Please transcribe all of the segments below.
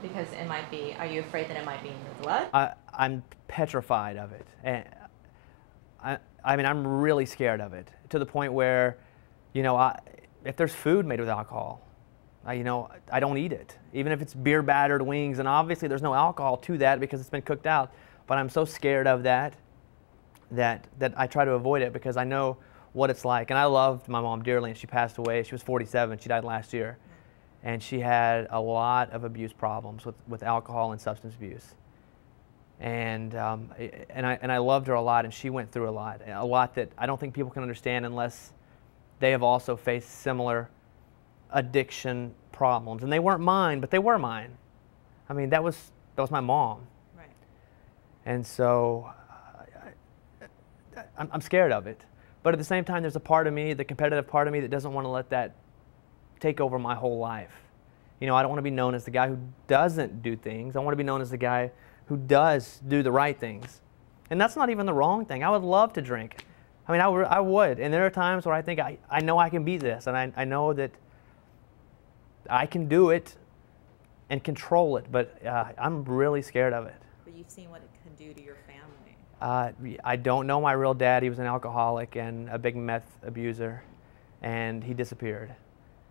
Because it might be, are you afraid that it might be in your blood? I'm petrified of it. And I mean, I'm really scared of it to the point where, you know, if there's food made with alcohol, you know, I don't eat it. Even if it's beer battered wings, and obviously there's no alcohol to that because it's been cooked out. But I'm so scared of that I try to avoid it because I know what it's like. And I loved my mom dearly, and she passed away. She was 47. She died last year. And she had a lot of abuse problems with alcohol and substance abuse. And I loved her a lot, and she went through a lot that I don't think people can understand unless they have also faced similar addiction problems. And they weren't mine, but they were mine. I mean, that was my mom. Right. And so I'm scared of it. But at the same time, there's a part of me, the competitive part of me, that doesn't want to let that take over my whole life. You know, I don't want to be known as the guy who doesn't do things. I want to be known as the guy who does do the right things. And that's not even the wrong thing. I would love to drink. I mean, I would. And there are times where I think I know I can beat this, and I know that I can do it and control it, but I'm really scared of it. But you've seen what it can do to your family. I don't know my real dad. He was an alcoholic and a big meth abuser, and he disappeared.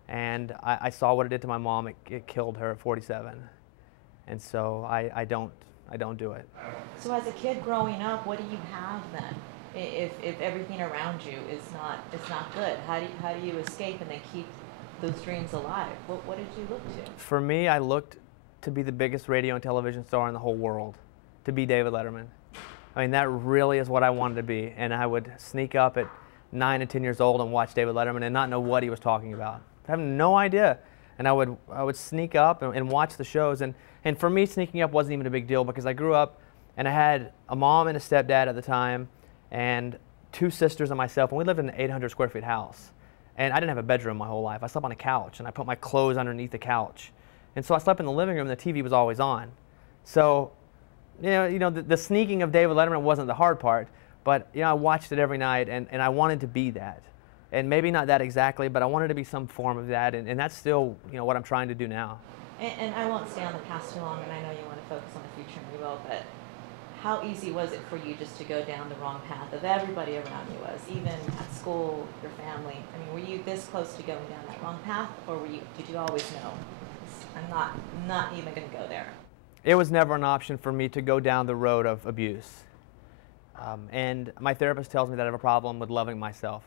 And I saw what it did to my mom. It killed her at 47. And so I don't do it. So as a kid growing up, what do you have then? If everything around you is not good, how do you escape and then keep those dreams alive? What did you look to? For me, I looked to be the biggest radio and television star in the whole world, to be David Letterman. I mean, that really is what I wanted to be. And I would sneak up at 9 and 10 years old and watch David Letterman and not know what he was talking about. I have no idea. And I would sneak up and watch the shows. And for me, sneaking up wasn't even a big deal because I grew up and I had a mom and a stepdad at the time and 2 sisters and myself, and we lived in an 800 square feet house. And I didn't have a bedroom my whole life. I slept on a couch, and I put my clothes underneath the couch. And so I slept in the living room, and the TV was always on. So, you know, the sneaking of David Letterman wasn't the hard part, but you know, I watched it every night, and I wanted to be that. And maybe not that exactly, but I wanted to be some form of that, and that's still, you know, what I'm trying to do now. And I won't stay on the past too long, and I know you want to focus on the future, and we will, but how easy was it for you just to go down the wrong path of everybody around you was, even at school, your family? I mean, were you this close to going down that wrong path, or did you always know, I'm not even going to go there? It was never an option for me to go down the road of abuse. And my therapist tells me that I have a problem with loving myself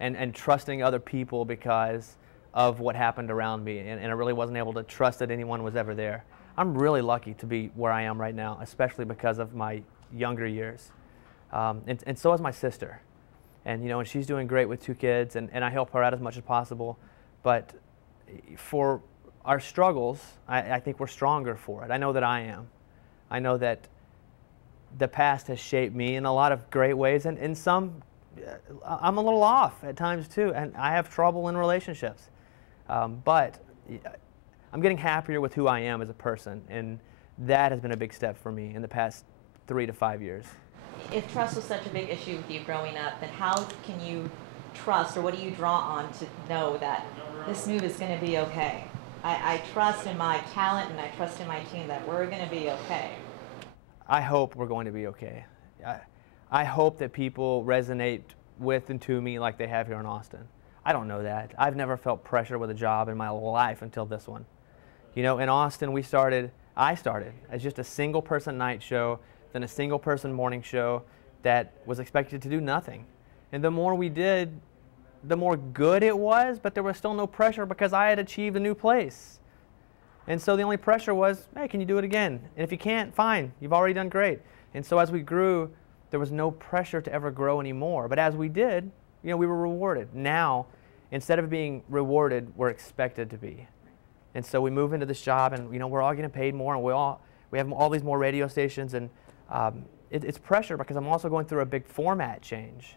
and trusting other people because of what happened around me, and I really wasn't able to trust that anyone was ever there. I'm really lucky to be where I am right now, especially because of my younger years. And so is my sister. And, you know, and she's doing great with 2 kids, and I help her out as much as possible. But for our struggles, I think we're stronger for it. I know that I am. I know that the past has shaped me in a lot of great ways, and in some, I'm a little off at times too, and I have trouble in relationships. But I'm getting happier with who I am as a person, and that has been a big step for me in the past 3 to 5 years. If trust was such a big issue with you growing up, then how can you trust, or what do you draw on to know that this move is going to be okay? I trust in my talent, and I trust in my team that we're going to be okay. I hope we're going to be okay. I hope that people resonate with and to me like they have here in Austin. I don't know that. I've never felt pressure with a job in my life until this one. You know, in Austin, I started as just a single person night show, then a single person morning show that was expected to do nothing. And the more we did, the more good it was, but there was still no pressure because I had achieved a new place. And so the only pressure was, hey, can you do it again? And if you can't, fine, you've already done great. And so as we grew, there was no pressure to ever grow anymore. But as we did, you know, we were rewarded. Now, instead of being rewarded, we're expected to be. And so we move into this job, and you know, we're all getting paid more, and we have all these more radio stations, and it's pressure because I'm also going through a big format change.